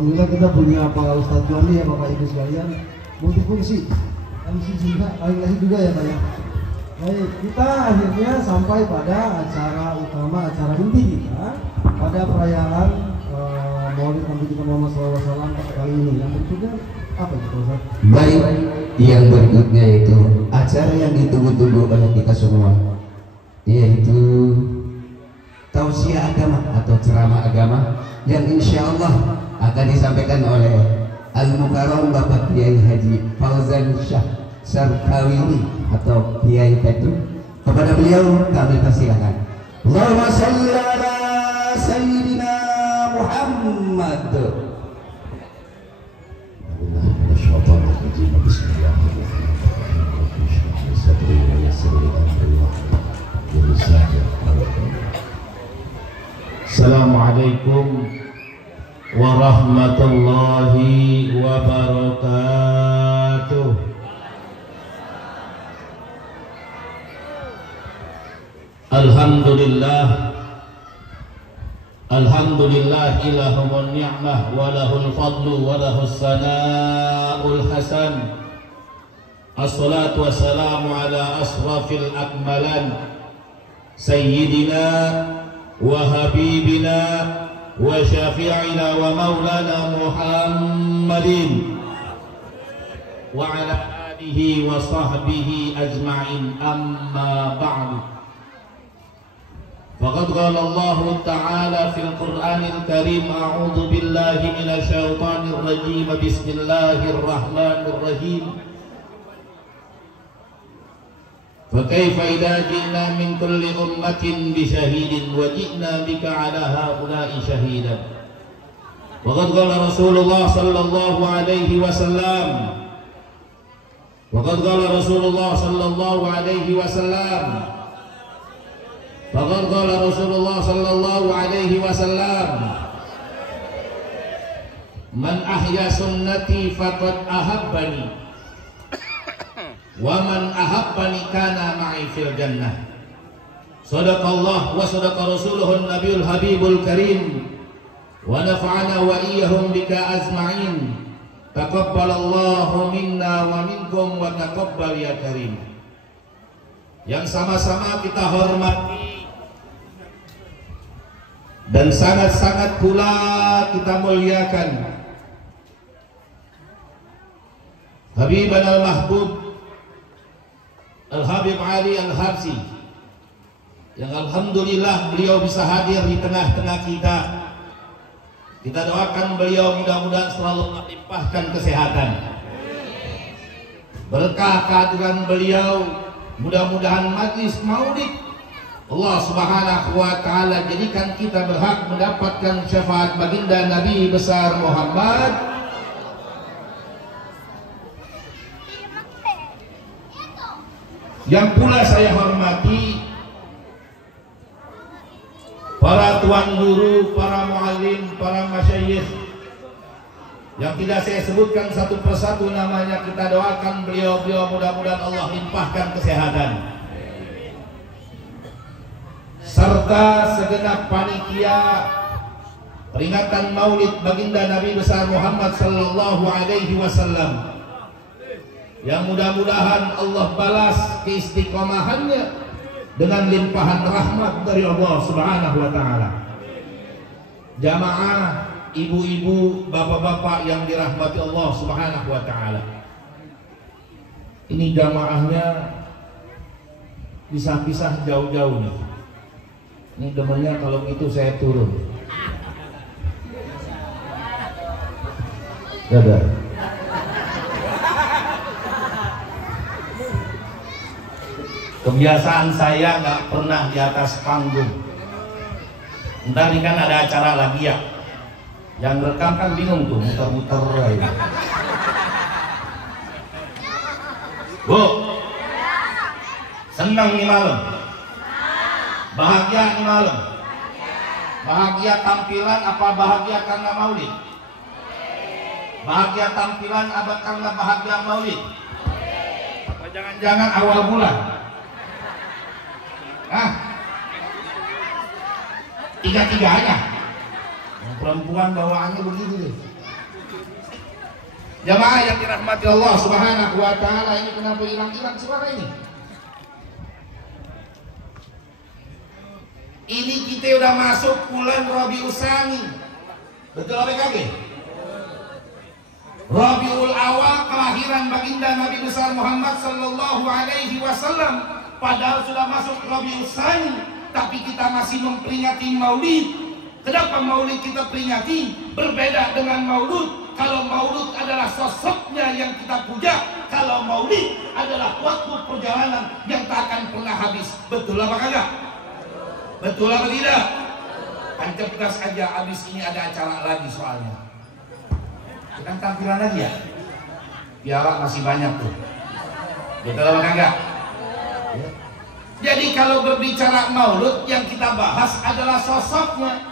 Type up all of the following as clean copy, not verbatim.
Alhamdulillah kita punya Pak Ustadz Juandi ya Bapak Ibu sekalian, multifungsi, MC juga, lain-lain juga ya Pak ya. Baik, kita akhirnya sampai pada acara utama, acara inti kita pada perayaan Maulid Nabi kita Muhammad SAW kali ini. Yang berikutnya apa itu Ustaz? Baik, yang berikutnya itu acara yang ditunggu-tunggu oleh kita semua, yaitu tausiah agama atau ceramah agama yang insya Allah akan disampaikan oleh Al-Mukarram Bapak Kiai Haji Fauzan Syah Sarkawili atau Kiai Petu. Kepada beliau kami persilakan. Allahumma shalli ala Sayyidina Muhammad. Assalamualaikum warahmatullahi wabarakatuh. Alhamdulillah, alhamdulillah ilahumun ni'mah wa lahul fadlu wa lahus sana'ul hasan. Assalatu wassalamu ala asrafil akmalan sayyidina wa habibina wa syafi'ina wa maulana Muhammadin wa ala alihi wa sahbihi ajma'in, amma ba'du. Faqad qala Allah ta'ala fil Qur'anil Karim, a'udzu billahi minasy syaithanir rajim, bismillahirrahmanirrahim. فكيف إذا جئنا من كل أمة بشهيد وجئنا بك على هؤلاء شهيدا. وقد قال رسول الله صلى الله عليه وسلم وقد قال رسول الله صلى الله عليه وسلم فقد قال رسول الله صلى الله عليه وسلم من أحيا سنتي فقد أحبني wa man ahabbani kana ma'i fil jannah. Sadaqallah wa sadaqa rasuluhun nabiyul habibul karim wa nafa'ana wa iyyahum bika azma'in. Taqabbalallahu minna wa minkum wa taqabbal ya karim. Yang sama-sama kita hormati dan sangat-sangat pula kita muliakan Habiban al-Mahbub Al-Habib Ali Al-Habsi, yang alhamdulillah beliau bisa hadir di tengah-tengah kita. Kita doakan beliau mudah-mudahan selalu melimpahkan kesehatan, berkah kehadiran beliau. Mudah-mudahan majlis maulid Allah subhanahu wa ta'ala jadikan kita berhak mendapatkan syafaat baginda Nabi besar Muhammad. Yang pula saya hormati para tuan guru, para muallim, para masyayikh yang tidak saya sebutkan satu persatu namanya. Kita doakan beliau-beliau mudah-mudahan Allah limpahkan kesehatan, serta segenap panitia peringatan Maulid baginda Nabi besar Muhammad sallallahu alaihi wasallam, yang mudah-mudahan Allah balas keistiqomahannya dengan limpahan rahmat dari Allah subhanahu wa ta'ala. Jamaah, ibu-ibu, bapak-bapak yang dirahmati Allah subhanahu wa ta'ala, ini jamaahnya pisah-pisah jauh-jauh nih. Ini demennya kalau gitu saya turun. Dadah. Kebiasaan saya nggak pernah di atas panggung. Ntar ini kan ada acara lagi ya, yang rekam kan bingung tuh, muter-muter ya. Bu, senang nih malam, bahagia nih malam, bahagia tampilan apa bahagia karena maulid? Bahagia tampilan apa karena bahagia maulid? Apa jangan-jangan awal bulan? Tiga-tiganya. Perempuan bawaannya begitu deh. Jamaah yang dirahmati Allah Subhanahu wa taala, ini kenapa hilang-hilang suara ini? Ini kita udah masuk bulan Rabiul Tsani. Betul apa kagak? Rabiul Awal kelahiran baginda Nabi besar Muhammad sallallahu alaihi wasallam. Padahal sudah masuk Rabiul Tsani, tapi kita masih memperingati Maulid. Kenapa Maulid kita peringati? Berbeda dengan Maulud. Kalau Maulud adalah sosoknya yang kita puja, kalau Maulid adalah waktu perjalanan yang tak akan pernah habis. Betul apa kagak? Betul apa tidak? Panceptas aja, habis ini ada acara lagi soalnya. Kita tampilan lagi ya? Biara masih banyak tuh. Betul apa kagak? Ya. Jadi kalau berbicara Maulud, yang kita bahas adalah sosoknya.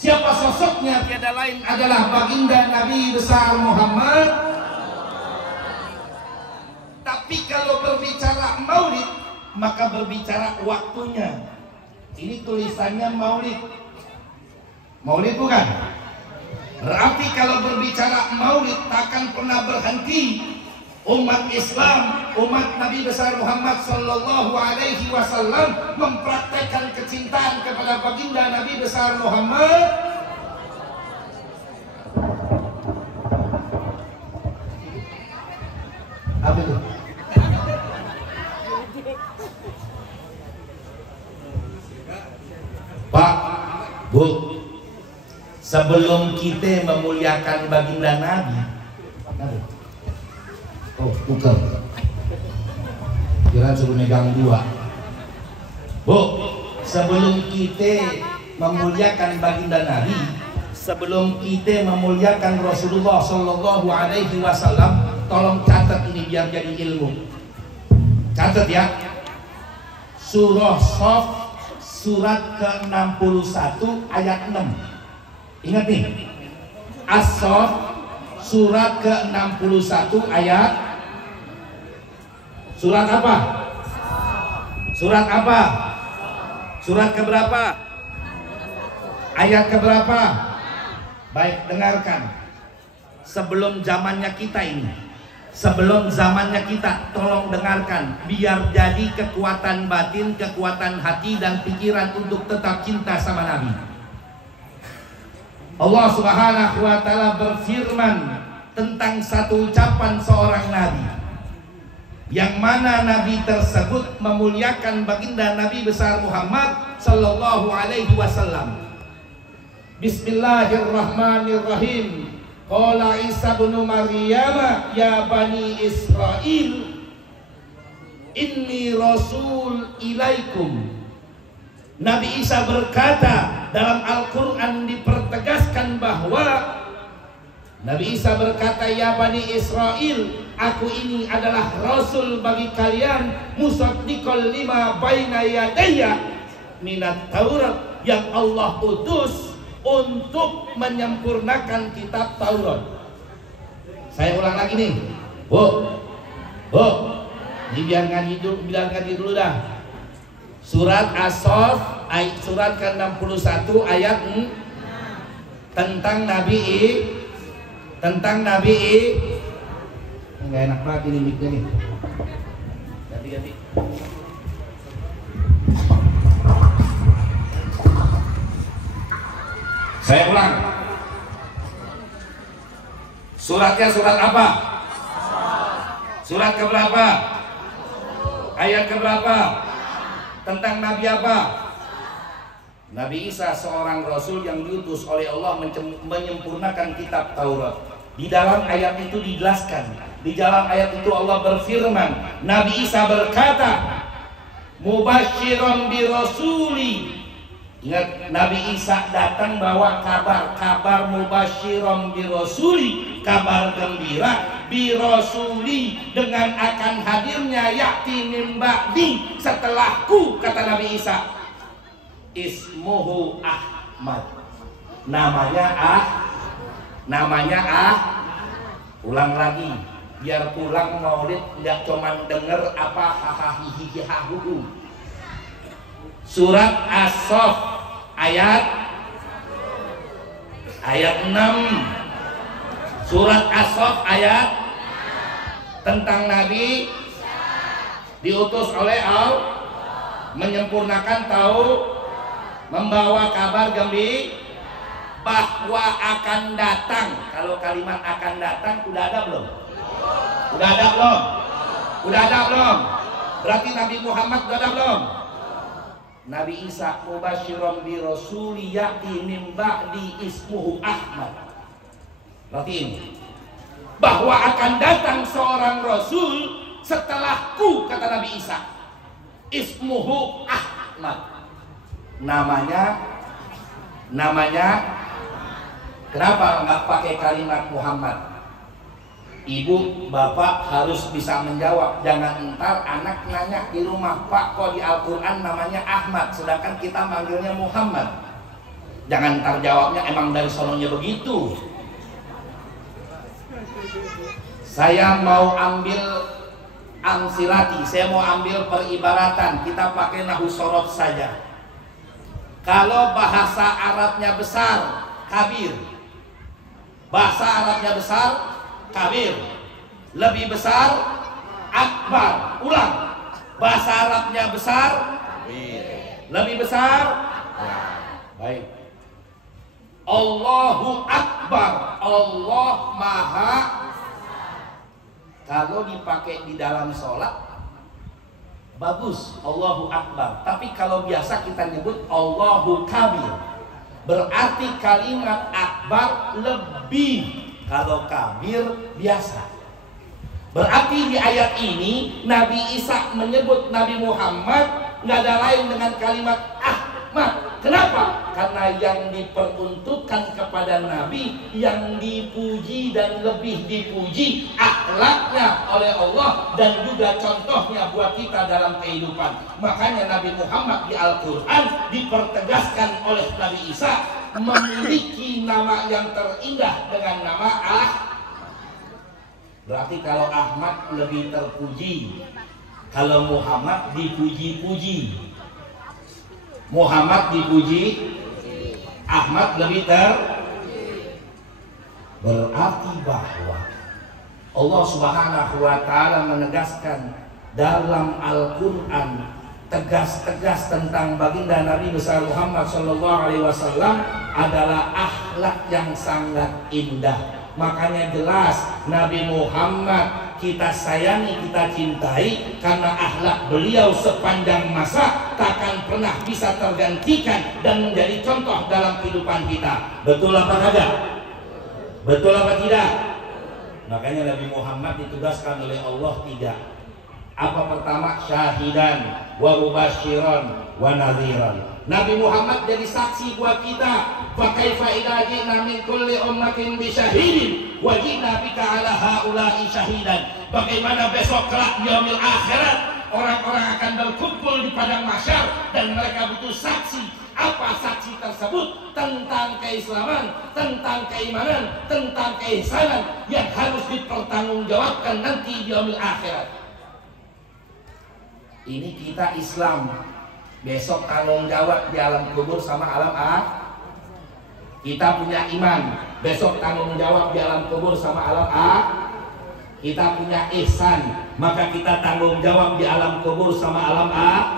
Siapa sosoknya? Tiada lain adalah baginda Nabi besar Muhammad. Tapi kalau berbicara Maulid, maka berbicara waktunya. Ini tulisannya Maulid. Maulid bukan? Berarti kalau berbicara Maulid takkan pernah berhenti. Umat Islam, umat Nabi besar Muhammad sallallahu alaihi wasallam mempraktekkan kecintaan kepada baginda Nabi besar Muhammad. Apa itu? Pak, Bu, sebelum kita memuliakan baginda Nabi, oh, tuker. Kira suruh megang dua. Bu, sebelum kita memuliakan baginda Nabi, sebelum kita memuliakan Rasulullah Shallallahu Alaihi Wasallam, tolong catat ini biar jadi ilmu. Catat ya. Surah Shaf surat ke-61 ayat 6. Ingat nih. As-Shaf surat ke-61 ayat. Surat apa? Surat apa? Surat keberapa? Ayat keberapa? Baik, dengarkan. Sebelum zamannya kita ini, sebelum zamannya kita, tolong dengarkan, biar jadi kekuatan batin, kekuatan hati dan pikiran untuk tetap cinta sama Nabi. Allah Subhanahu wa taala berfirman tentang satu ucapan seorang nabi, yang mana nabi tersebut memuliakan baginda Nabi besar Muhammad sallallahu alaihi wasallam. Bismillahirrahmanirrahim. Qala Isa bin Maryam ya bani Israil inni rasul ilaikum. Nabi Isa berkata, dalam Al-Quran dipertegaskan bahwa Nabi Isa berkata, ya bani Israil, aku ini adalah rasul bagi kalian, musaddiqal lima baina yadayya minat Taurat, yang Allah utus untuk menyempurnakan kitab Taurat. Saya ulang lagi nih, Bu, ini biar ngaji dulu dah. Surat As-Shaf surat ke-61 ayat tentang Nabi nggak enak banget ini miknya nih. Ganti. Saya ulang. Suratnya surat apa? Surat keberapa? Ayat keberapa? Tentang Nabi apa? Nabi Isa seorang Rasul yang diutus oleh Allah menyempurnakan kitab Taurat. Di dalam ayat itu dijelaskan, di dalam ayat itu Allah berfirman, Nabi Isa berkata, mubasyiran bi rasuli. Ingat, Nabi Isa datang bawa kabar mubasyiran bi rasuli, kabar gembira, bi rasuli, dengan akan hadirnya ya'ti min ba'di, setelahku, kata Nabi Isa, ismuhu Ahmad, namanya ulang lagi biar pulang maulid tidak cuma denger apa hahaha hahuhu. Surat As-Shaf ayat 6. Surat As-Shaf As-Saff ayat tentang Nabi diutus oleh Allah, menyempurnakan membawa kabar gembira bahwa akan datang. Kalau kalimat akan datang udah ada belum? Udah ada belum? Udah ada belum? Berarti Nabi Muhammad udah ada belum? Nabi Isa mubasyiran bi rasuli ya'ti min ba'di ismuhu Ahmad. Berarti ini bahwa akan datang seorang rasul setelahku, kata Nabi Isa. Ismuhu Ahmad. Namanya kenapa nggak pakai kalimat Muhammad? Ibu, bapak harus bisa menjawab. Jangan ntar anak nanya di rumah, Pak kok di Al-Quran namanya Ahmad, sedangkan kita manggilnya Muhammad. Jangan ntar jawabnya emang dari sononya begitu. Saya mau ambil amsilati, saya mau ambil peribaratan. Kita pakai nahu sorof saja. Kalau bahasa Arabnya besar, kabir. Bahasa Arabnya besar, kabir. Lebih besar, akbar. Ulang. Bahasa Arabnya besar, kabir. Lebih besar, baik. Allahu Akbar. Allah Maha. Kalau dipakai di dalam sholat bagus, Allahu Akbar. Tapi kalau biasa kita nyebut Allahu Kabir, berarti kalimat akbar lebih, kalau kabir biasa. Berarti di ayat ini Nabi Isa menyebut Nabi Muhammad nggak ada lain dengan kalimat Ahmad. Kenapa? Karena yang diperuntukkan kepada Nabi, yang dipuji dan lebih dipuji akhlaknya oleh Allah dan juga contohnya buat kita dalam kehidupan. Makanya Nabi Muhammad di Al-Quran dipertegaskan oleh Nabi Isa memiliki nama yang terindah dengan nama Berarti kalau Ahmad lebih terpuji, kalau Muhammad dipuji-puji. Muhammad dipuji, Ahmad lebih berarti bahwa Allah Subhanahu wa Ta'ala menegaskan dalam Al-Quran tegas-tegas tentang baginda Nabi besar Muhammad Sallallahu Alaihi Wasallam adalah akhlak yang sangat indah. Makanya jelas Nabi Muhammad kita sayangi, kita cintai karena akhlak beliau sepanjang masa takkan pernah bisa tergantikan dan menjadi contoh dalam kehidupan kita. Betul apa tidak? Betul apa tidak? Makanya Nabi Muhammad ditugaskan oleh Allah 3. Apa pertama? Syahidan wa mubasyiran wa nadhiran. Nabi Muhammad jadi saksi buat kita. Fa kaifa idza ji'na min kulli ummatin bi syahidin wa ji'na bika 'ala haula'i syahidan. Bagaimana besok kelak di yaumil akhirat orang-orang akan berkumpul di padang mahsyar dan mereka butuh saksi. Apa saksi tersebut? Tentang keislaman, tentang keimanan, tentang keihsanan yang harus dipertanggungjawabkan nanti di yaumil akhirat. Ini kita Islam, besok tanggung jawab di alam kubur sama alam akhirat. Kita punya iman, besok tanggung jawab di alam kubur sama alam akhirat. Kita punya ihsan, maka kita tanggung jawab di alam kubur sama alam akhirat.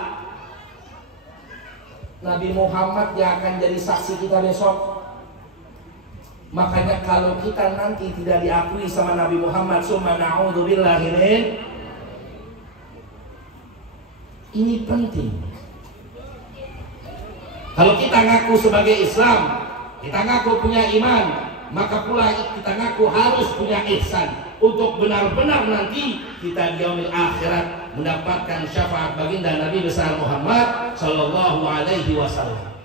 Nabi Muhammad yang akan jadi saksi kita besok. Makanya kalau kita nanti tidak diakui sama Nabi Muhammad, summa na'udzubillahi min, ini penting. Kalau kita ngaku sebagai Islam, kita ngaku punya iman, maka pula kita ngaku harus punya ihsan untuk benar-benar nanti kita di yaumil akhirat mendapatkan syafaat baginda Nabi besar Muhammad Sallallahu Alaihi Wasallam.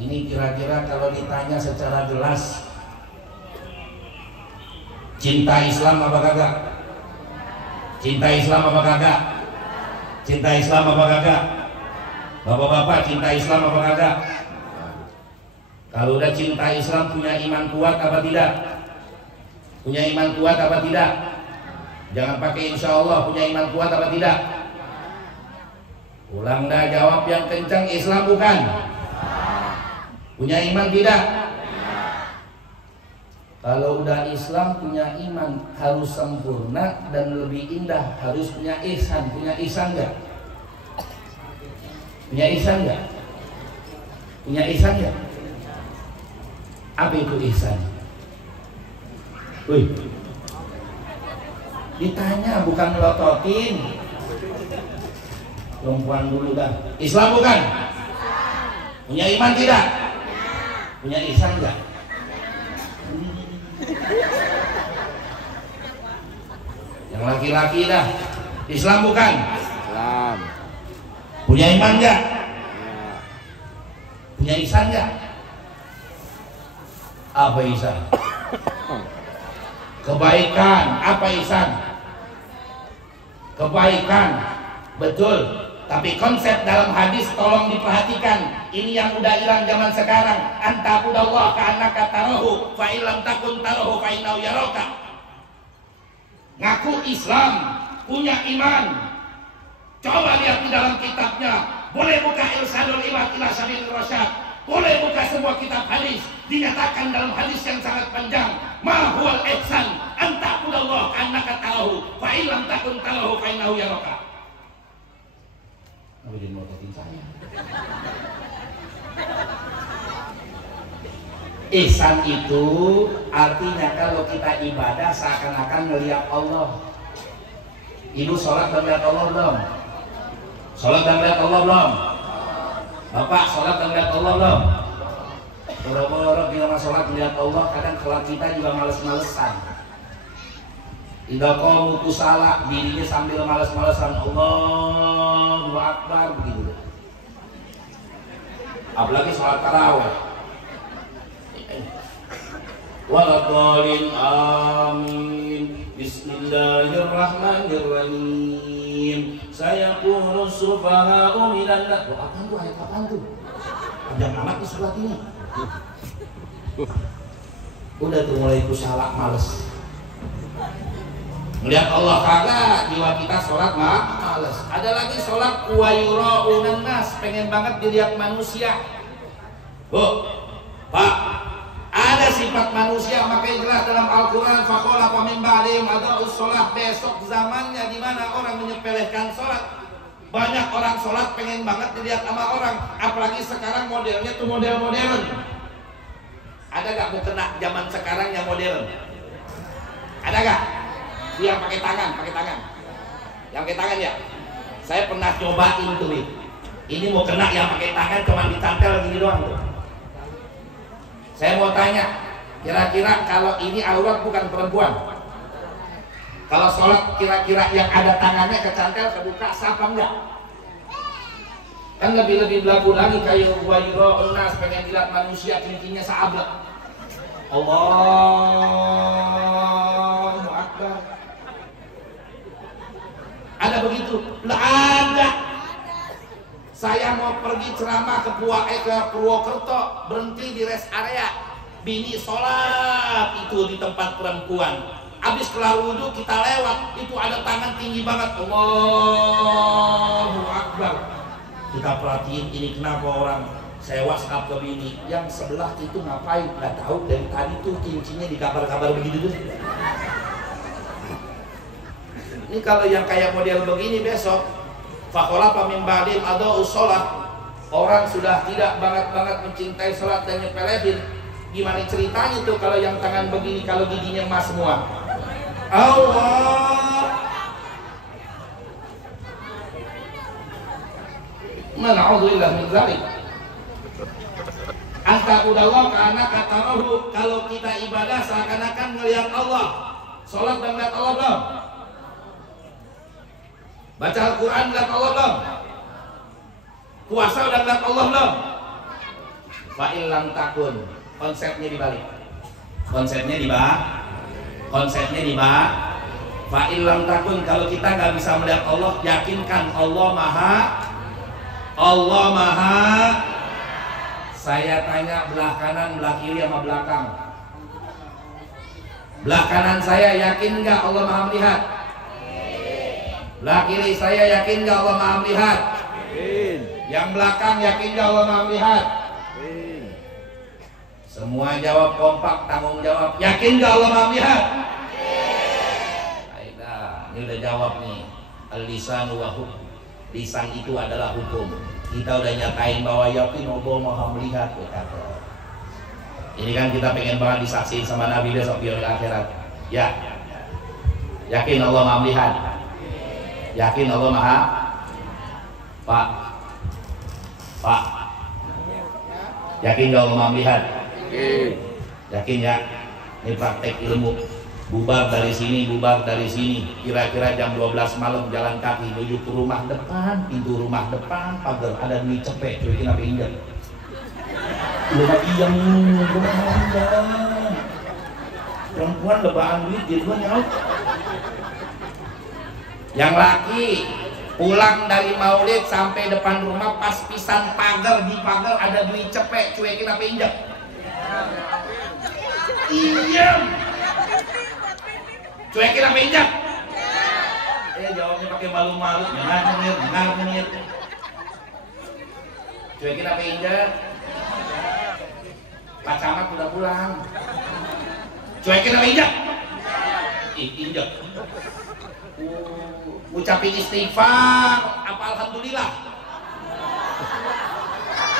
Ini kira-kira kalau ditanya secara jelas, cinta Islam apa kagak? Cinta Islam apa kagak? Cinta Islam apa kagak? Bapak-bapak, cinta Islam apa kagak? Kalau udah cinta Islam, punya iman kuat apa tidak? Punya iman kuat apa tidak? Jangan pakai insya Allah, punya iman kuat apa tidak? Ulang dah, jawab yang kencang. Islam bukan? Punya iman tidak? Kalau udah Islam punya iman harus sempurna dan lebih indah, harus punya ihsan. Punya ihsan enggak? Punya ihsan enggak? Punya ihsan enggak? Apa itu ihsan? Wih, ditanya bukan melototin. Perempuan dulu dah. Islam bukan? Punya iman tidak? Punya ihsan enggak? Yang laki-laki dah. Islam bukan? Islam. Punya iman enggak? Punya ihsan enggak? Apa ihsan? Kebaikan. Apa ihsan? Kebaikan. Betul. Tapi konsep dalam hadis tolong diperhatikan. Ini yang udah hilang zaman sekarang. Anta'budallah ka'annaka tarahu fa illam takun tarahu fa innahu yaraka. Ngaku Islam, punya iman. Coba lihat di dalam kitabnya. Boleh buka Irsyadul Ibad ila Sabilir Rasyad. Boleh buka sebuah kitab hadis. Dinyatakan dalam hadis yang sangat panjang. Ma huwal ihsan anta'budallah ka'annaka tarahu fa illam takun tarahu fa innahu yaraka. Apa jadi mototin saya? Ihsan itu artinya kalau kita ibadah seakan-akan melihat Allah. Ibu sholat dan melihat Allah belum? Sholat dan melihat Allah belum? Bapak sholat dan melihat Allah belum? Boro-boro bila sholat melihat Allah, kadang kalau kita juga males-malesan. Idza qamu kusala, dirinya sambil males-malesan, Allahu Akbar begitu. Apalagi sholat tarawih. Walaqalin amin. Bismillahirrahmanirrahim. Sayaqulu sufaha'u minan nas. Apaan tuh? Ayat apaan tuh? Panjang amat nih surat ini. Udah tuh mulai kusala males. Melihat Allah kagak, jiwa kita sholat males. Ada lagi sholat wayura'unan nas, pengen banget dilihat manusia. Bu, Pak, ada sifat manusia makanya jelas dalam Al-Quran. Faqala fa min ba'dihim adaa'us sholat. Besok zamannya di mana orang menyepelekan sholat. Banyak orang sholat pengen banget dilihat sama orang. Apalagi sekarang modelnya tuh model modern. Ada gak mukena zaman sekarang yang modern? Ada gak? Yang pakai tangan, yang pakai tangan ya. Saya pernah cobain tuh nih. Ini mau kena yang pakai tangan cuma ditantel gini doang tuh. Saya mau tanya, kira-kira kalau ini aurat bukan perempuan, kalau sholat kira-kira yang ada tangannya kecantel kebuka siapa enggak? Kan lebih berlaku lagi kayak wayro nas pengen dilihat manusia cincinnya sahabat. Allahu Akbar. Ada begitu? Nggak ada. Saya mau pergi ceramah ke Purwokerto, berhenti di rest area. Bini sholat itu di tempat perempuan. Habis kelar wudhu kita lewat, itu ada tangan tinggi banget. Allahu Akbar. Kita perhatiin ini kenapa orang. Saya WhatsApp ke bini, yang sebelah itu ngapain? Nggak tahu, dari tadi tuh cincinnya di kabar-kabar begitu tuh. Ini kalau yang kayak model begini besok, faqala fa min ba'dihim adaa'us sholat, orang sudah tidak banget mencintai sholat dan nyepelehin. Gimana ceritanya tuh kalau yang tangan begini, kalau giginya emas semua? Allah, na'udzubillah min dzalik. Anta'budallah ka'annaka tarahu. Kalau kita ibadah seakan-akan melihat Allah. Sholat dan melihat Allah belum? Baca Al-Quran melihat Allah belum? Puasa udah melihat Allah belum? Fa'ilam takun. Konsepnya dibalik. Konsepnya dibalik. Fa'ilam takun. Kalau kita nggak bisa melihat Allah, yakinkan Allah maha. Saya tanya belah kanan, belah kiri sama belakang. Belah kanan saya yakin nggak Allah maha melihat? Belah kiri saya yakin nggak Allah maha melihat? Yang belakang yakin nggak Allah maha melihat? Semua jawab kompak, tanggung jawab. Yakin gak Allah Maha melihat? Ini udah jawab nih. Al-lisan wa hukum. Lisan itu adalah hukum. Kita udah nyatain bahwa yakin Allah Maha melihat. Ini kan kita pengen banget disaksiin sama Nabi besok di akhirat. Ya. Yakin Allah Maha melihat? Yakin Allah Maha? Pak. Yakin gak Allah Maha melihat? Yakin ya? Ini praktek ilmu. Bubar dari sini, kira-kira jam 12 malam jalan kaki menuju ke rumah depan, pintu rumah depan, pagar ada duit cepet, cuy kenapa injak? Udah iyang, perempuan lebaan duit, dia dua nyaut. Yang laki pulang dari maulid sampai depan rumah pas pisan pagar, di pagar ada duit cepet, cuy kenapa injak? Iyang. Cuekin apa injak? Jawabnya pakai malu-malu. Benar. Cuekin apa injak? Pak Camat udah pulang. Cuekin apa injak? Injak. Ucapin istighfar. Apa alhamdulillah?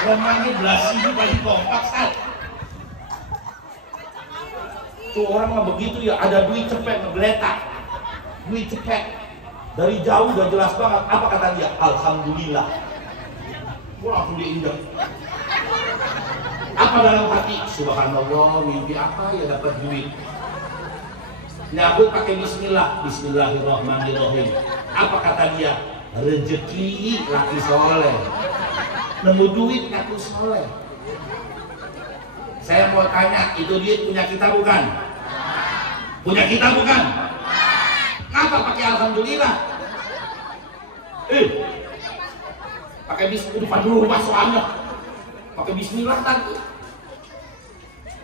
Romanya belas ini paling kompak saat. Tuh orang mah begitu ya, ada duit cepet ngegeletak, duit cepet dari jauh udah jelas banget. Apa kata dia? Alhamdulillah. Gua langsung diinjak. Apa dalam hati? Subhanallah, mimpi apa ya dapat duit? Nyabut pakai Bismillah, Bismillahirrahmanirrahim. Apa kata dia? Rezeki laki soleh, nemu duit aku soleh. Saya mau tanya, itu duit punya kita bukan? Punya kita bukan? Ngapa pakai alhamdulillah? Pakai bismillah depan rumah soalnya. Pakai bismillah tadi.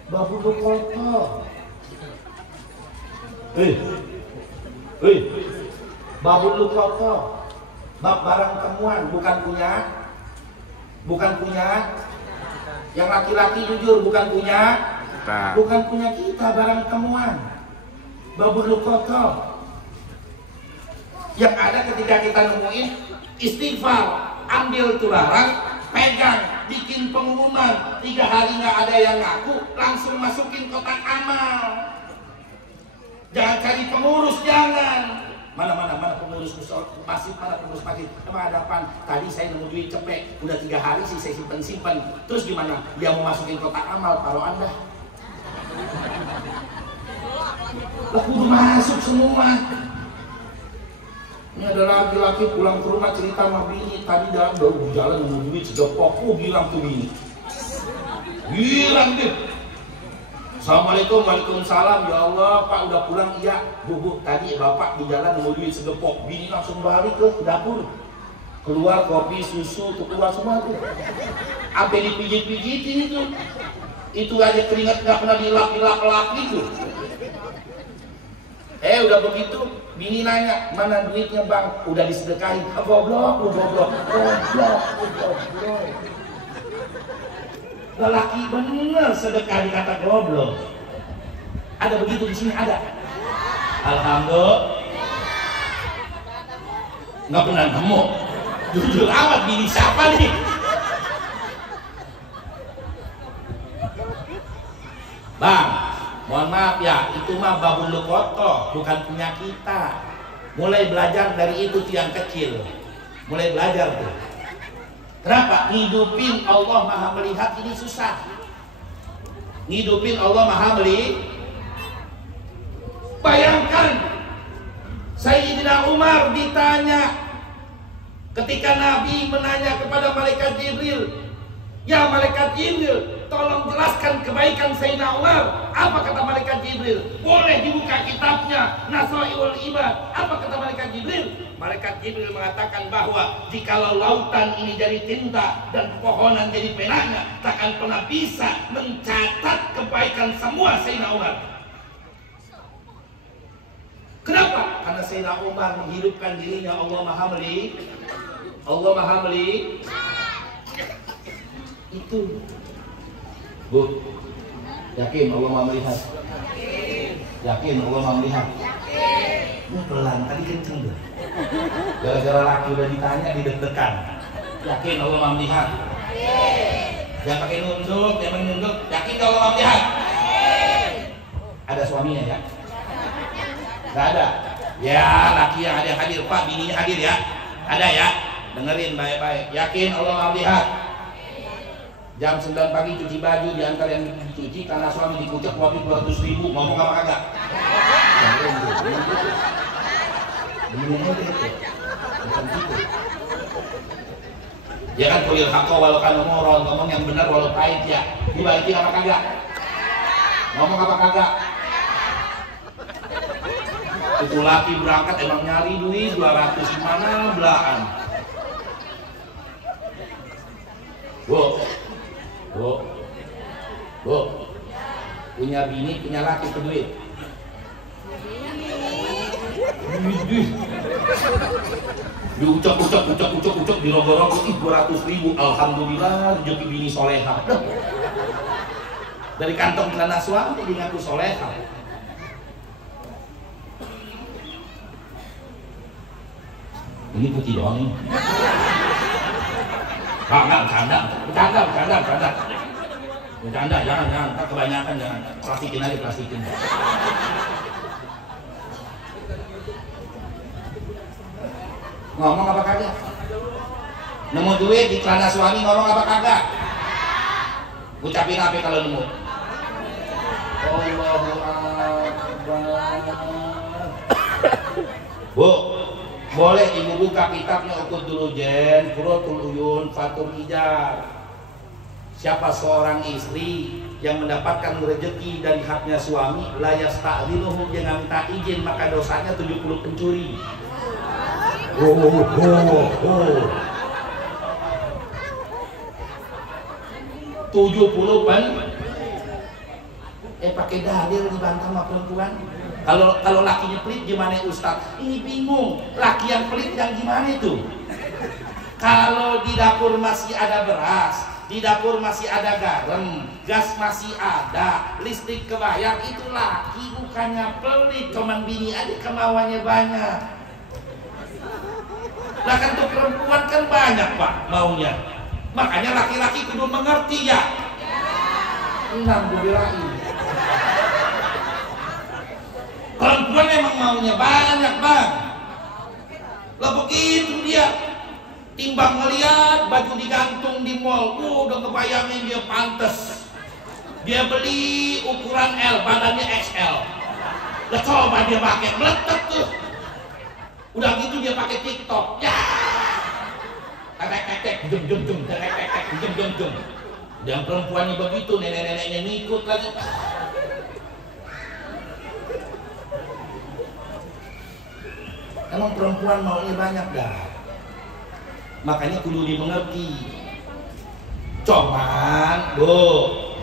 Babu kotor. Babu lu kotor. Bab barang temuan bukan punya. Yang laki-laki jujur bukan punya kita, barang temuan. Babul kotor. Yang ada ketika kita nemuin, istighfar, ambil tularang, pegang, bikin pengumuman. 3 hari nggak ada yang ngaku, langsung masukin kotak amal. Jangan cari pengurus, jangan. Mana pengurus masjid, mana pengurus masjid? Emang ada apaan? Tadi saya nemu duit cepet, udah 3 hari sih saya simpen. Terus gimana? Dia mau masukin kotak amal, taruh Anda. Lah kudu masuk semua. Ini ada laki-laki pulang ke rumah cerita sama bini, tadi dalam jalan nemu duit segepok, bilang tuh bini. Bilang deh. Assalamualaikum, waalaikumsalam. Ya Allah, Pak udah pulang? Iya. Bu, tadi Bapak di jalan mau duit segepok. Bini langsung balik ke dapur. Keluar kopi, susu, keluar semua tuh. Sampai dipijit-pijitin itu. Itu aja keringat nggak pernah dilap-lap gitu. Udah begitu, bini nanya, mana duitnya bang? Udah disedekahin. Goblok. Lelaki bener sedekah dikata goblok. Ada begitu di sini ada. Alhamdulillah. Nggak pernah nemu. Jujur amat bini siapa nih? Bang, mohon maaf ya, itu mah babul lukoto, bukan punya kita. Mulai belajar dari itu tiang kecil. Mulai belajar tuh. Kenapa? Ngidupin Allah Maha melihat ini susah. Ngidupin Allah Maha melihat. Bayangkan Sayyidina Umar ditanya ketika Nabi menanya kepada malaikat Jibril, ya malaikat Jibril, tolong jelaskan kebaikan Sayyidina Umar. Apa kata malaikat Jibril? Boleh dibuka kitabnya Nasaiul Ibad. Apa kata malaikat Jibril? Malaikat Jibril mengatakan bahwa jikalau lautan ini jadi tinta dan pepohonan jadi penanya, takkan pernah bisa mencatat kebaikan semua Sayyidina Umar. Kenapa? Karena Sayyidina Umar menghidupkan dirinya Allah Maha melihat. Allah Maha melihat. Itu Bu, Yakin Allah mau melihat? Yakin Allah mau melihat? Ini pelan, tadi kenceng tuh. Gara-gara laki udah ditanya dideg-degan. Yakin Allah mau melihat? Jangan pakai nunduk, jangan nunduk. Yakin Allah mau melihat? Ada suaminya ya? Gak ada? Ya, laki yang ada hadir, Pak, bininya hadir ya? Ada ya? Dengerin baik-baik. Yakin Allah mau melihat? Jam 9 pagi cuci baju, diantar yang dicuci karena suami dikucek kopi 200.000, ngomong apa kagak? Ya kan kulil hakko walau kanu moron, ngomong yang benar walau pahit ya. Dibalikin apa kagak? Ngomong apa kagak? Itu laki berangkat emang nyari duit 200 mana belahan. Bu, punya bini, punya laki ke duit. Diucap, dirogok-rogok, 200.000. Alhamdulillah, rezeki bini soleha. Dari kantong celana suami dia ngaku soleha. Ini putih doang nih. Bercanda, jangan, tak kebanyakan, jangan. Plastikin aja, plastikin. Ngomong apa kagak? Nemu duit di celana suami ngomong apa kagak? Ucapin apa kalau nemu? Allahu Akbar. Bu, boleh ibu buka kitabnya ukut dulu Jen, Qurratul Uyun, Fathul Hijar. Siapa seorang istri yang mendapatkan rezeki dari haknya suami, la yasta'dzinuhu, jangan minta izin, maka dosanya 70 pencuri. 70 pen. Pakai dalil dibantah sama perempuan. Kalau lakinya pelit gimana Ustaz? Ini bingung. Laki yang pelit yang gimana itu? Kalau di dapur masih ada beras, di dapur masih ada garam, gas masih ada, listrik kebayar, itu laki bukannya pelit, cuman bini aja kemauannya banyak. Lah kan tuh perempuan kan banyak Pak maunya. Makanya laki-laki kudu mengerti ya. Alhamdulillah. Perempuan memang maunya banyak Bang. Lah begitu dia. Timbang ngeliat baju digantung di mall, udah kebayangin dia pantes. Dia beli ukuran L, badannya XL. Lah coba dia pakai meletek tuh. Udah gitu dia pakai TikTok. Ya. Tek jum. Dan perempuannya begitu, nenek-neneknya ngikut lagi. Emang perempuan maunya banyak dah. Makanya kudu dimengerti. Cuman, Bu,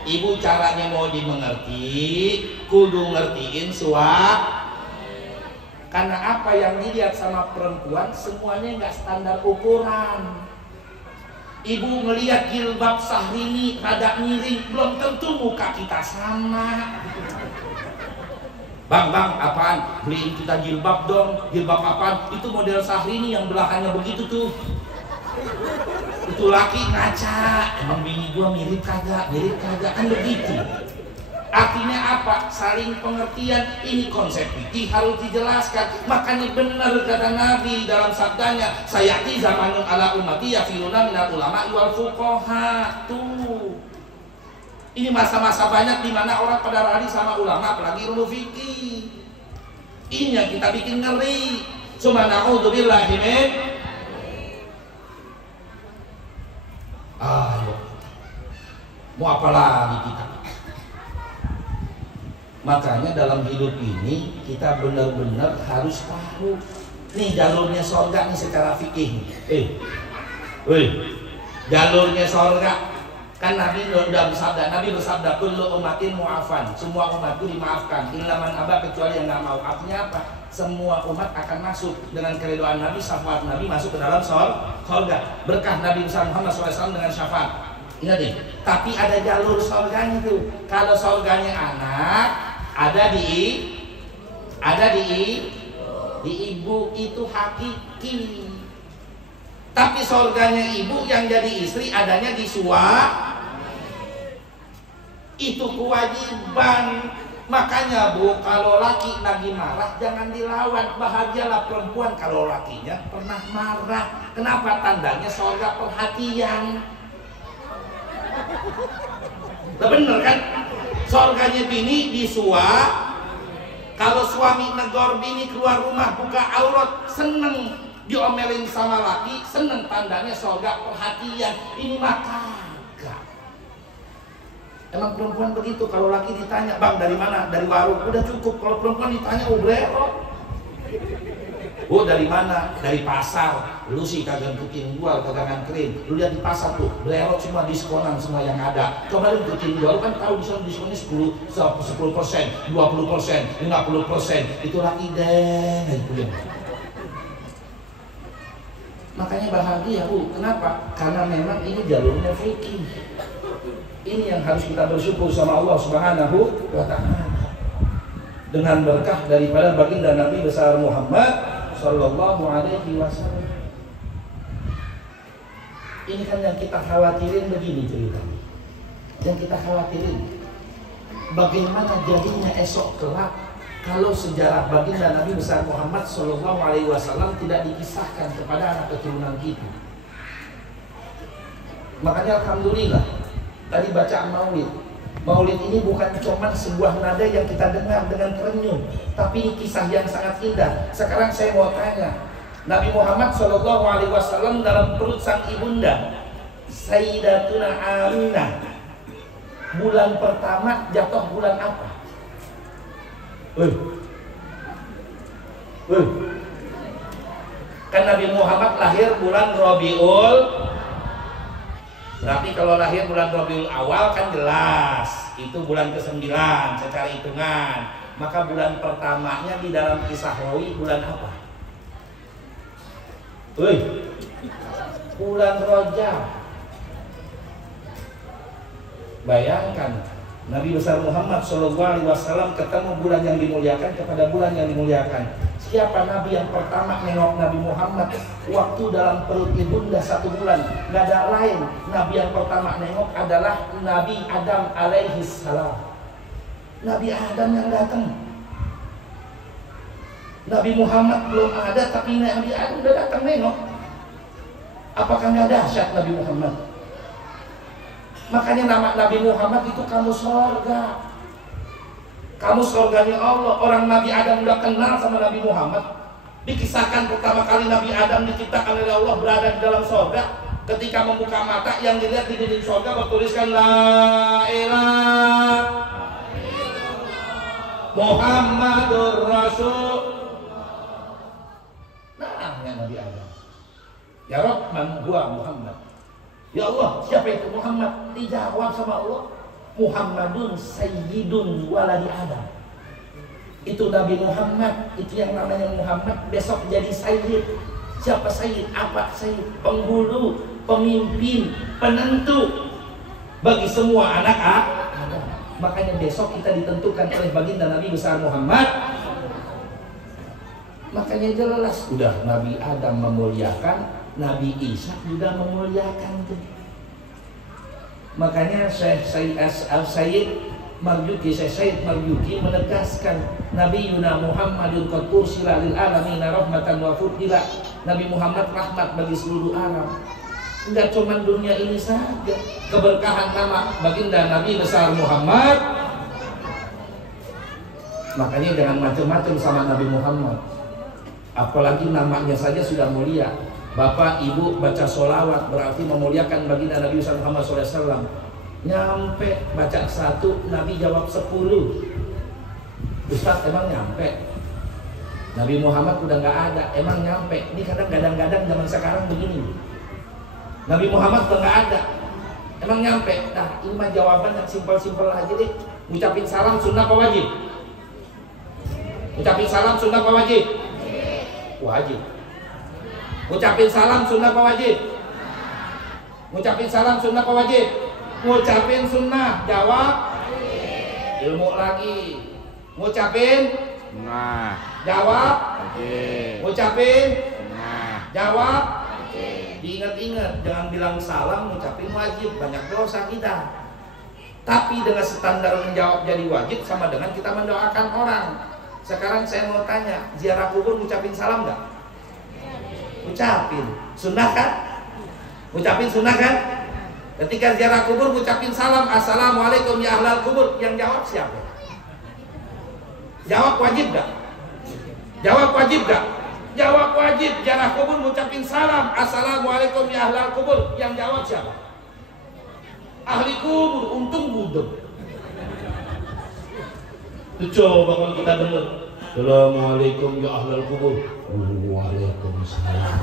ibu caranya mau dimengerti, kudu ngertiin karena apa yang dilihat sama perempuan semuanya nggak standar ukuran. Ibu ngelihat jilbab Syahrini rada miring, belum tentu muka kita sama. Bang, apaan? Beliin kita jilbab dong. Jilbab apaan? Itu model Syahrini yang belahannya begitu tuh. Itu laki ngaca, emang bini gua mirip kagak, kan begitu. Artinya apa? Saling pengertian. Ini konsep fikih harus dijelaskan. Makanya benar kata Nabi dalam sabdanya, sayati zamanun ala ummati yafiruna minal ulama wal fuqaha. Tuh. Ini masa-masa banyak di mana orang pada lari sama ulama, apalagi ilmu fikih. Ini yang kita bikin ngeri. Subhanallah min. Ayo. Mau apa lagi kita? Makanya dalam hidup ini kita benar-benar harus tahu nih jalurnya surga nih secara fikih. Jalurnya surga kan Nabi udah bersabda kullu ummatin mu'afan, semua umatku dimaafkan, illa man aba, kecuali yang nggak mau. Artinya apa? Semua umat akan masuk dengan keridhaan Nabi, syafaat Nabi masuk ke dalam surga. Berkah Nabi besar Muhammad SAW dengan syafaat. Ingat nih, tapi ada jalur surganya tuh. Kalau surganya anak, ada di ibu, itu hakiki. Tapi surganya ibu yang jadi istri adanya di itu kewajiban. Makanya Bu, kalau laki lagi marah jangan dilawan. Bahagialah perempuan kalau lakinya pernah marah. Kenapa? Tandanya surga perhatian. Nah, bener kan? Surganya bini disuap. Kalau suami negor bini keluar rumah buka aurat, seneng. Diomelin sama laki, seneng, tandanya surga perhatian. Ini mah kagak. Emang perempuan begitu, kalau laki ditanya, bang dari mana? Dari warung, udah cukup. Kalau perempuan ditanya, blero. Oh dari mana? Dari pasar. Lu sih kagak ngikutin jual, kagak nganterin. Lu lihat di pasar tuh, blero semua diskonan semua yang ada. Coba lu ngikutin jual, lu kan tahu diskonnya 10%, 20%, 50%. Itu laki deh. Makanya bahagia Bu, kenapa? Karena memang ini jalurnya fikih. Ini yang harus kita bersyukur sama Allah Subhanahu wa Ta'ala. Dengan berkah daripada baginda Nabi besar Muhammad sallallahu alaihi wasallam. Ini kan yang kita khawatirin begini ceritanya. Yang kita khawatirin bagaimana jadinya esok kelak kalau sejarah baginda Nabi besar Muhammad sallallahu alaihi wasallam tidak dikisahkan kepada anak keturunan kita. Makanya alhamdulillah tadi bacaan maulid. Maulid ini bukan cuma sebuah nada yang kita dengar dengan terenyuh, tapi ini kisah yang sangat indah. Sekarang saya mau tanya, Nabi Muhammad SAW dalam perut sang ibunda Sayyidatuna Aminah, bulan pertama jatuh bulan apa? Kan Nabi Muhammad lahir bulan Rabiul. Berarti kalau lahir bulan Rabiul Awal kan jelas itu bulan ke-9 secara hitungan. Maka bulan pertamanya di dalam kisah rawi bulan apa? Bulan Rajab. Bayangkan Nabi besar Muhammad SAW ketemu bulan yang dimuliakan kepada bulan yang dimuliakan. Siapa Nabi yang pertama nengok Nabi Muhammad waktu dalam perut ibunda 1 bulan? Nggak ada lain. Nabi yang pertama nengok adalah Nabi Adam alaihi salam. Nabi Adam yang datang. Nabi Muhammad belum ada, tapi Nabi Adam udah datang nengok. Apakah nggak dahsyat Nabi Muhammad? Makanya nama Nabi Muhammad itu kamu sorga. Kamu surganya Allah. Orang Nabi Adam udah kenal sama Nabi Muhammad. Dikisahkan pertama kali Nabi Adam diciptakan oleh Allah berada di dalam surga. Ketika membuka mata, yang dilihat di dinding surga bertuliskan La ilaha Muhammadur Rasul. Nah, ya Nabi Adam. Ya Rabb, man huwa Muhammad? Ya Allah, siapa itu Muhammad? Dijawab sama Allah, Muhammadun Sayyidun waladi Adam. Itu Nabi Muhammad, itu yang namanya Muhammad besok jadi Sayyid. Siapa Sayyid? Apa Sayyid? Penghulu, pemimpin, penentu bagi semua anak Adam. Makanya besok kita ditentukan oleh baginda Nabi besar Muhammad. Makanya jelas udah Nabi Adam memuliakan, Nabi Isa juga memuliakan tuh. Makanya Syekh Sayyid Marzuki menegaskan Nabi Yuna Muhammadun qad ursila lil alamin rahmatan wa fudila. Nabi Muhammad rahmat bagi seluruh alam. Enggak cuma dunia ini saja. Keberkahan nama baginda Nabi besar Muhammad. Makanya jangan macam-macam sama Nabi Muhammad. Apalagi namanya saja sudah mulia. Bapak, ibu baca sholawat berarti memuliakan baginda Nabi Muhammad SAW. Nyampe baca 1, Nabi jawab 10. Ustaz emang nyampe? Nabi Muhammad udah nggak ada, emang nyampe? Ini kadang gadang-gadang zaman sekarang begini. Nabi Muhammad udah nggak ada, emang nyampe? Nah ini mah jawaban yang simpel-simpel aja deh. Ngucapin salam sunnah apa wajib? Ngucapin salam sunnah apa wajib? Wajib. Ngucapin salam sunnah apa wajib? Ngucapin salam sunnah apa wajib? Ngucapin sunnah, jawab ilmu lagi. Ngucapin jawab ngucapin jawab. Diingat-ingat, jangan bilang salam ngucapin wajib, banyak dosa kita. Tapi dengan standar menjawab jadi wajib sama dengan kita mendoakan orang. Sekarang saya mau tanya, ziarah kubur ngucapin salam nggak? Ngucapin, sunnah kan? Ngucapin sunnah kan? Ketika ziarah kubur ngucapin salam, assalamualaikum ya ahlal kubur, yang jawab siapa? Jawab wajib gak? Jawab wajib gak? Jawab wajib. Ziarah kubur ngucapin salam, assalamualaikum ya ahlal kubur, yang jawab siapa? Ahli kubur. Untung budek. Coba kalau kita dengar, assalamualaikum ya ahlal kubur, waalaikumsalam,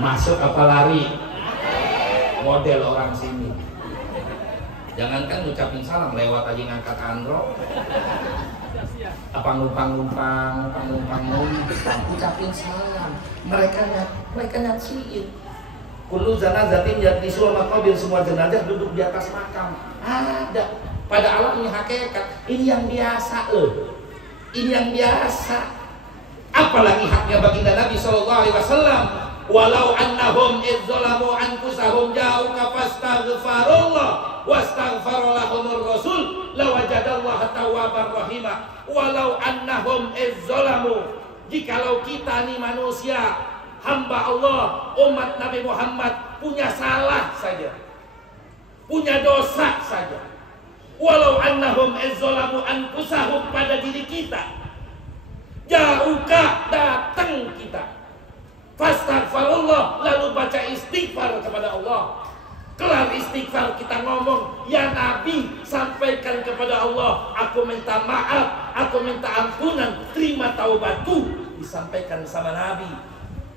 masuk apa lari? Model orang sini. Jangankan ngucapin salam, lewat aja ngangkat andro, apa numpang ucapin salam. Mereka nyaksiin. Kullu zanazatin yadnisul maqabir, semua jenazah duduk di atas makam. Ada. Pada alamnya hakikat. Ini yang biasa Ini yang biasa. Apalagi haknya baginda Nabi SAW. Walau annahum idzalamu anfusahum ja'uka fastaghfarullah wastaghfarallahumur rasul lawajadallaha tawwabar rahimah. Walau annahum idzalamu, jikalau kita nih manusia, hamba Allah, umat Nabi Muhammad punya salah saja, punya dosa saja. Walau annahum idzalamu anfusahum, pada diri kita, ja'uka, datang kita, fastaghfirullah, lalu baca istighfar kepada Allah. Kelar istighfar kita ngomong, ya Nabi, sampaikan kepada Allah, aku minta maaf, aku minta ampunan, terima taubatku. Disampaikan sama Nabi.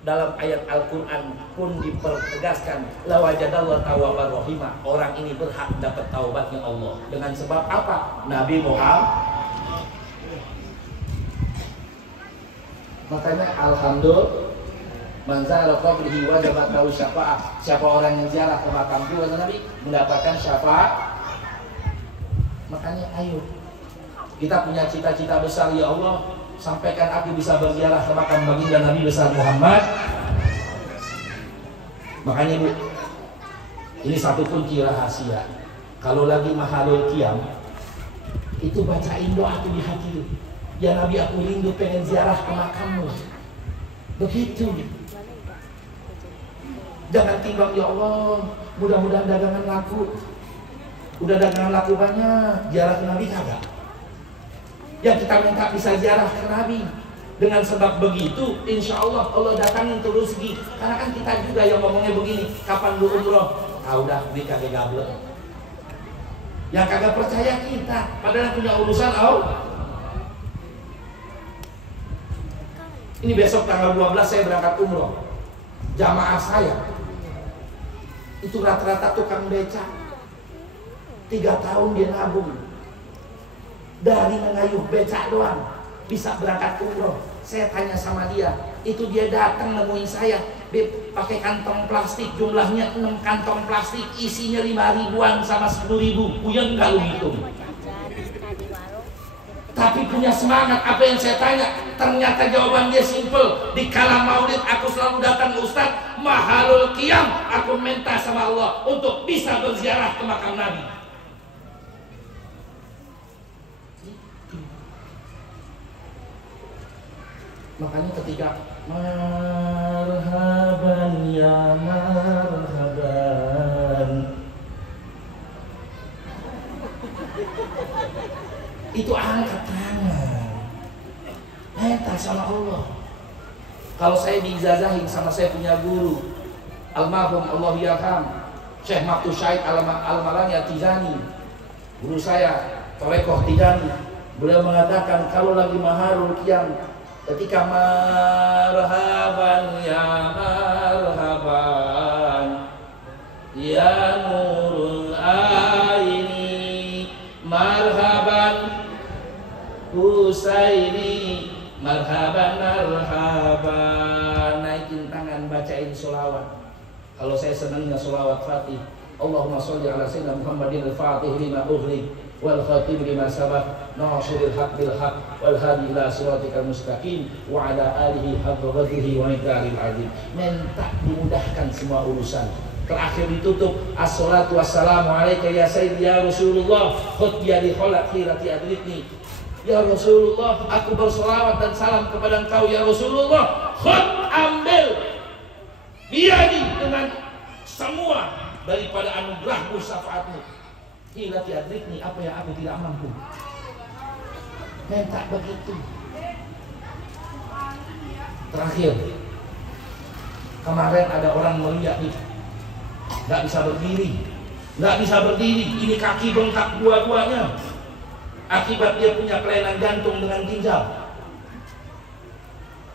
Dalam ayat Al-Quran pun dipertegaskan, lawajadallahu tawwabar rahimah, orang ini berhak dapat taubatnya Allah. Dengan sebab apa? Nabi Muhammad. Makanya alhamdulillah, man zara qabrihi wajabat lahu syafa'ah. Siapa orang yang ziarah ke makam kata Nabi mendapatkan syafaat. Makanya ayo kita punya cita-cita besar, ya Allah, sampaikan aku bisa berziarah ke makam baginda Nabi besar Muhammad. Makanya Bu, ini satu kunci rahasia. Kalau lagi mahalul qiyam, itu bacain doa tuh di hati. Ya Nabi, aku rindu pengen ziarah ke makammu. Begitu. Jangan timbang, ya Allah, mudah-mudahan dagangan laku. Udah dagangan laku banyak, ziarah ke Nabi kagak. Yang kita minta bisa ziarah ke Nabi. Dengan sebab begitu, insya Allah Allah datangin tuh rezeki. Karena kan kita juga yang ngomongnya begini, kapan lu umroh? Udah, beli kagak gablek. Yang kagak percaya kita, padahal punya urusan Ini besok tanggal 12 saya berangkat umroh. Jamaah saya itu rata-rata tukang beca. 3 tahun dia nabung, dari mengayuh beca doang bisa berangkat umroh. Saya tanya sama dia, itu dia datang nemuin saya, pakai kantong plastik, jumlahnya 6 kantong plastik, isinya 5.000-an sama 10.000. Puyeng nggak lu hitung? Tapi punya semangat. Apa yang saya tanya, ternyata jawaban dia simple. Di kala maulid aku selalu datang Ustaz, mahalul qiyam aku minta sama Allah untuk bisa berziarah ke makam Nabi. Makanya ketika marhaban ya marhaban, itu angkat tangan, minta sama Allah. Kalau saya diizazahin sama saya punya guru almarhum Allah yarham Syekh Maktu Syahid Al-Malani At-Tijani, guru saya Torekoh Tijani, beliau mengatakan kalau lagi maharul qiyam, ketika marhaban ya marhaban ya nurul aini marhaban Husaini marhaban marhaban, naikin tangan bacain sholawat. Kalau saya senangnya sholawat Fatih, Allahumma sholli ala sayyidina Muhammadin al-Fatih lima ughliq wal khatim lima sabaq nasiril haq bil haq wal hadi ila siratikal mustaqim wa ala alihi haqqa qadrihi wa miqdaril azim. Minta dimudahkan semua urusan. Terakhir ditutup, assalatu wassalamu alaika ya sayyidi ya Rasulullah, khud bi yadi khalaq khirati adrikni. Ya Rasulullah, aku berselawat dan salam kepada engkau ya Rasulullah. Khud, ambil biyadi dengan semua daripada anugerahmu syafaatmu. Khirati adrikni, apa yang aku tidak mampu. Minta begitu. Terakhir, kemarin ada orang melihat nih, nggak bisa berdiri, ini kaki bengkak dua-duanya akibat dia punya kelainan jantung dengan ginjal.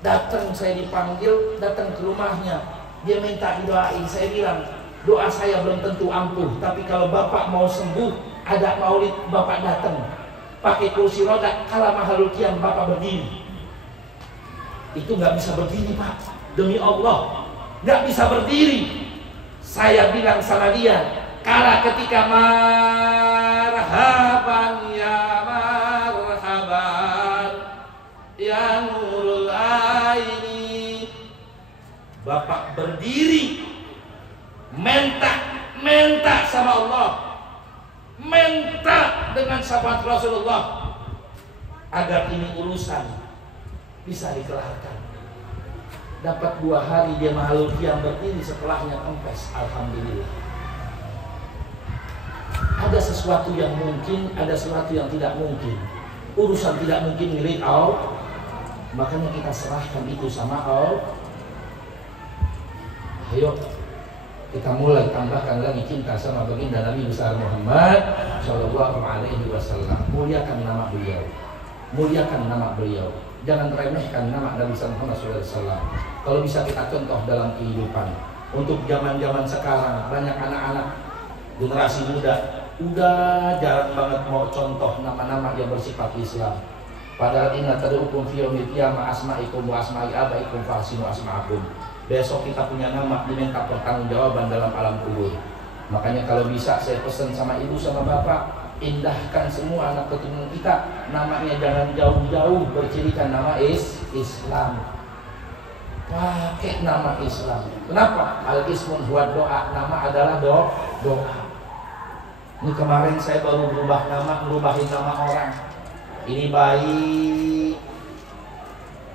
Datang, saya dipanggil, datang ke rumahnya, dia minta didoain. Saya bilang, doa saya belum tentu ampuh, tapi kalau bapak mau sembuh, ada maulid bapak datang pakai kursi roda, kala mahalul qiyam bapak berdiri. Itu nggak bisa berdiri pak, demi Allah nggak bisa berdiri. Saya bilang sama dia, kala ketika marhaban ya marhaban ya nurul aini, bapak berdiri minta sama Allah, minta dengan syafaat Rasulullah agar ini urusan bisa dikelarkan. Dapat 2 hari dia mahalul qiyam berdiri, setelahnya kempes. Alhamdulillah. Ada sesuatu yang mungkin, ada sesuatu yang tidak mungkin. Urusan tidak mungkin milik Allah, makanya kita serahkan itu sama Allah. Ayo kita mulai tambahkan lagi cinta sama baginda Nabi besar Muhammad Shallallahu Alaihi Wasallam. Muliakan nama beliau, muliakan nama beliau. Jangan remehkan nama Nabi Muhammad SAW. Kalau bisa kita contoh dalam kehidupan. Untuk zaman-zaman sekarang banyak anak-anak generasi muda udah jarang banget mau contoh nama-nama yang bersifat Islam. Padahal ingat tad'ukum fi yaumil qiyamah asma'ikum wa asma'i abaikum fahsinu asma'akum. Besok kita punya nama diminta pertanggungjawaban dalam alam kubur. Makanya kalau bisa saya pesan sama ibu sama bapak, indahkan semua anak keturunan kita, namanya jangan jauh-jauh bercirikan nama Islam. Pakai nama Islam. Kenapa? Al-ismun huwa doa. Nama adalah doa. Ini kemarin saya baru merubahin nama orang. Ini bayi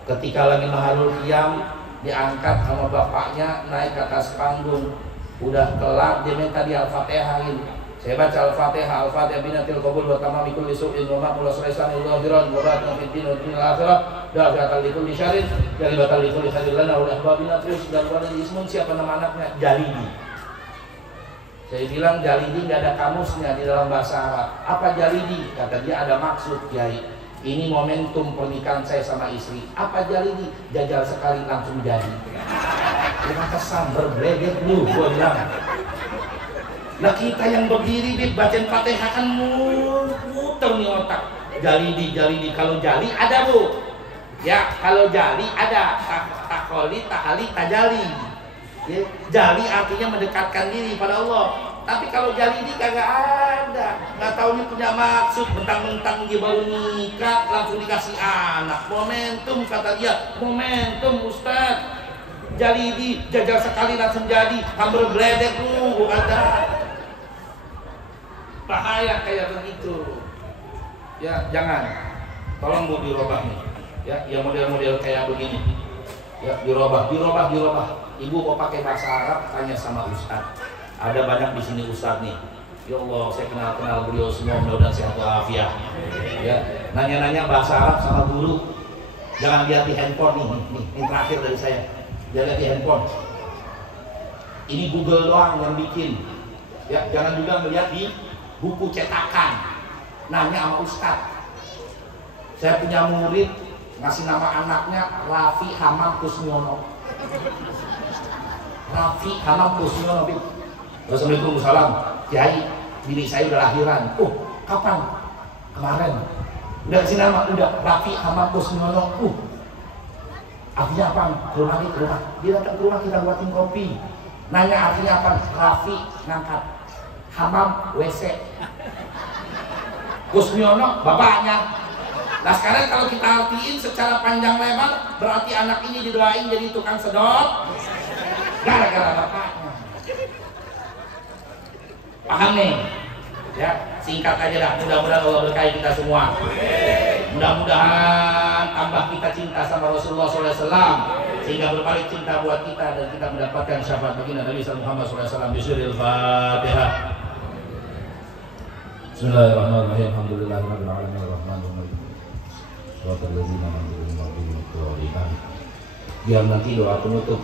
ketika lagi mahalul qiyam diangkat sama bapaknya naik ke atas panggung. Udah kelar dia minta di Al-Fatihahin. Saya baca Al-Fatihah, Al-Fatihah binatil qabul wa tamami kulli su'in wa ma'mul asraisan zahiran wa batin fid din wa dunyal akhirah da'atan li kulli syarrin jalibatan li kulli khairin lana wa ahbabina terus dan pada ismun siapa nama anaknya? Jalidi. Saya bilang jalidi enggak ada kamusnya di dalam bahasa Arab. Apa jalidi? Kata dia ada maksud, Kiai. Ini momentum pernikahan saya sama istri. Apa jalidi? Jajal sekali langsung jadi. Terima kasih berbledek lu gua bilang. Nah kita yang berdiri di baca Fatihah kan muter nih otak. Jalidi, kalau jali ada bu. Ya kalau jali ada. Takoli, tahali, tajali. Ya, jali artinya mendekatkan diri pada Allah. Tapi kalau jalidi kagak ada. Nggak tahu ini punya maksud. Mentang-mentang dia baru nikah langsung dikasih anak. Momentum kata dia. Momentum Ustaz. Jalidi, jajal sekali langsung jadi. Hampir geledek lu ada. Bahaya kayak begitu. Ya jangan. Tolong bu dirubah nih. Ya model-model kayak begini. Ya dirubah. Ibu mau pakai bahasa Arab tanya sama Ustaz. Ada banyak di sini Ustaz nih. Ya Allah, saya kenal beliau semua, mudah-mudahan sehat walafiat. Ya, nanya-nanya bahasa Arab sama guru. Jangan lihat di handphone nih. Ini terakhir dari saya. Jangan lihat di handphone. Ini Google doang yang bikin. Ya, jangan juga melihat di buku cetakan. Nanya sama Ustaz. Saya punya murid ngasih nama anaknya Raffi Hamam Kusnyono. Raffi Hamam Kusnyono. Assalamualaikum salam. Kiai, bini saya udah lahiran. Kapan? Kemarin. Udah kasih nama, udah Raffi Hamam Kusnyono. Artinya apa? Ke rumah. Dia datang ke rumah kita buatin kopi. Nanya artinya apa? Raffi ngangkat. hamam WC. Kusmiono bapaknya. Nah sekarang kalau kita artiin secara panjang lebar, berarti anak ini didoain jadi tukang sedot gara-gara bapaknya. Paham nih? Ya, singkat aja dah. Mudah-mudahan Allah berkahi kita semua. Mudah-mudahan tambah kita cinta sama Rasulullah SAW sehingga berbalik cinta buat kita dan kita mendapatkan syafaat baginda Nabi Muhammad SAW. Bismillahirrahmanirrahim. Bismillahirrahmanirrahim. Alhamdulillahirabbil alamin arrahmanir rahim. Biar nanti doa penutup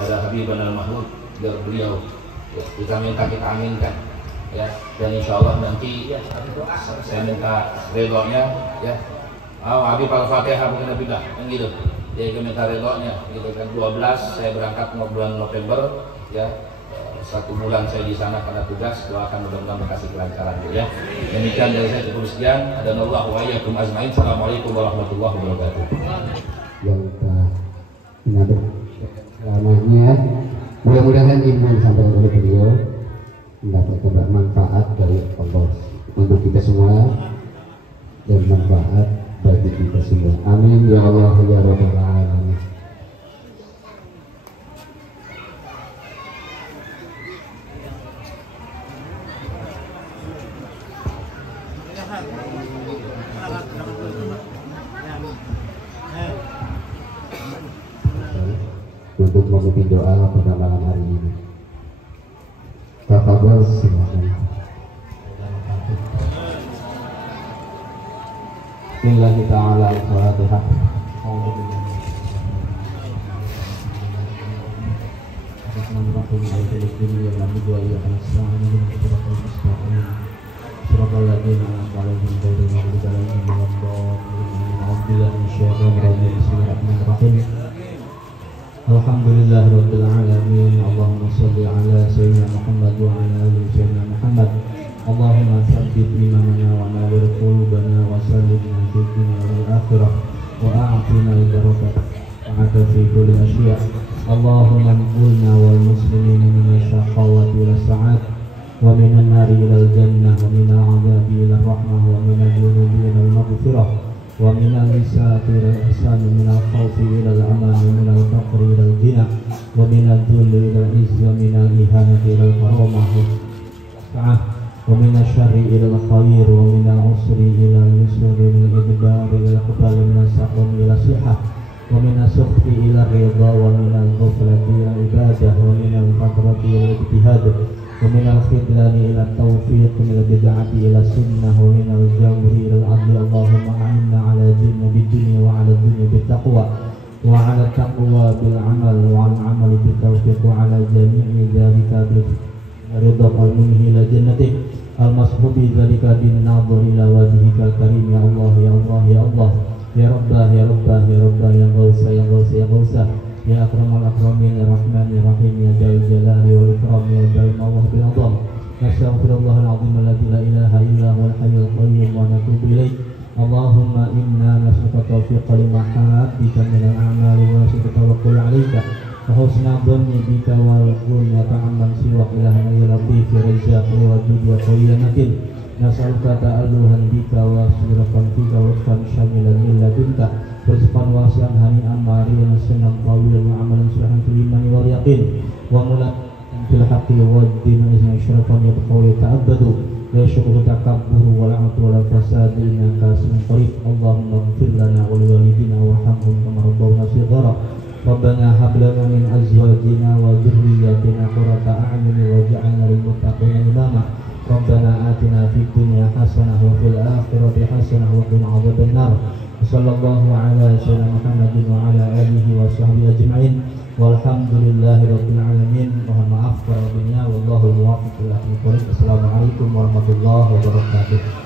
ada Habibana al-Mahmud, biar beliau ya, kita minta kita aminkan ya, dan insya Allah nanti ya, saya minta redonya ya. Habib al-Fatihah mungkin pindah yang gitu ya, kita minta redonya gitu kan. 12 saya berangkat bulan November ya, 1 bulan saya di sana karena tugas. Doakan mudah-mudahan berkasih kelancaran ya. Demikian dari saya, cukup sekian. Adanallahu wa iyyakum ajmain. Assalamualaikum warahmatullahi wabarakatuh. Yang kita selamanya, mudah-mudahan ilmu yang disampaikan oleh beliau mendapatkan manfaat dari Allah untuk kita semua dan manfaat bagi kita semua. Amin ya Allah ya Rabbal alamin. Untuk memimpin doa pada malam hari ini, tafadhol silakan. Bismillah ta'ala al-Fatihah. Alhamdulillah rabbil alamin. Allahumma shalli ala sayyidina Muhammad wa ala ali sayyidina Muhammad. Allahumma tsabbit imanana wa nawwir qulubana wa sallimna fid dunya wal akhirah wa a'tina al-barakah wa fi kulli asya'. Allahumma anqulna wal muslimina min ash-shaqawati ila as-sa'ad wa min an-nari ila al-jannah wa min al-'adhabi ila ar-rahmah wa min al-junubi ila al-maghfirah wa min al-isa'ati ila al-ihsan wa min al-khawfi ila al-aman wa min al-faqri ila al-ghina wa min al-dhulli ila al-'izzi wa min al-ihanati ila al-karamah wa min asy-syarri ila al-khair wa min al-'usri ila al-yusri wa min al-idbari ila al-qibali wa min as-saqam ila as-sihah wa min as-sukhti ila ar-ridha wa min al-ghaflati ila al-ibadah wa min al-fatrati ila al-ijtihad wa min al-khidlani ila at-tawfiq wa min al-bid'ati ila sunnah wa min al-jawri ila al-'adli. Allahumma a'inna 'ala dinna bid-dunya wa 'ala ad-dunya bit-taqwa wa 'ala at-taqwa bil-'amal wa 'ala al-'amali bit-tawfiq wa 'ala jami'i dhalika bil-ridha al-munhi ila jannatik al-masbubi dhalika bin-nadhir ila wajhika al-karim. Ya Allah ya Allah ya Allah ya Rabbah ya Rabbah ya Rabbah ya Ghawsa ya Ghawsa ya Ghawsa ya Akramal Akramin ya Rahman ya Rahim ya Jal Jalali wal Ikram ya Daim Allah bil Azam. Nastaghfirullah al-azim alladzi la ilaha illa huwal hayyul qayyum wa natubu ilaih. Allahumma inna nas'aluka tawfiqa lima habbika min al-a'mali wa nas'aluka tawakkul 'alaika wa husna dhanni bika wal qunyata amman siwa ilaha illa rabbika fi rizqi wa judi wa qawiyanatin. Nas'aluka ta'alluhan bika wa surafan fika wa fan syamilan min ladunka rizqan wasi'an hani'an mari'an sunan qawilan wa amalan salihan fil imani wal yaqin wa mulatan fil haqqi wad din wa isyrafan yabqawi ta'abbadu la syuruhu takabburu wa la'atu wa la fasad innaka sami'un qarib. Allahumma ighfir lana wa li walidina warhamhum kama rabbawna shighara. Rabbana hab lana min azwajina wa dhurriyyatina qurrata a'yun waj'alna lil muttaqina imama. Rabbana atina fid dunya hasanah wa fil akhirati hasanah wa qina adzaban nar. Sallallahu ala sayyidina Muhammadin wa ala alihi wa sahbihi ajma'in. Walhamdulillahi rabbil alamin. Mohon maaf kurang lebihnya, wallahu muwaffiq ila aqwamit thoriq. Assalamualaikum warahmatullahi wabarakatuh.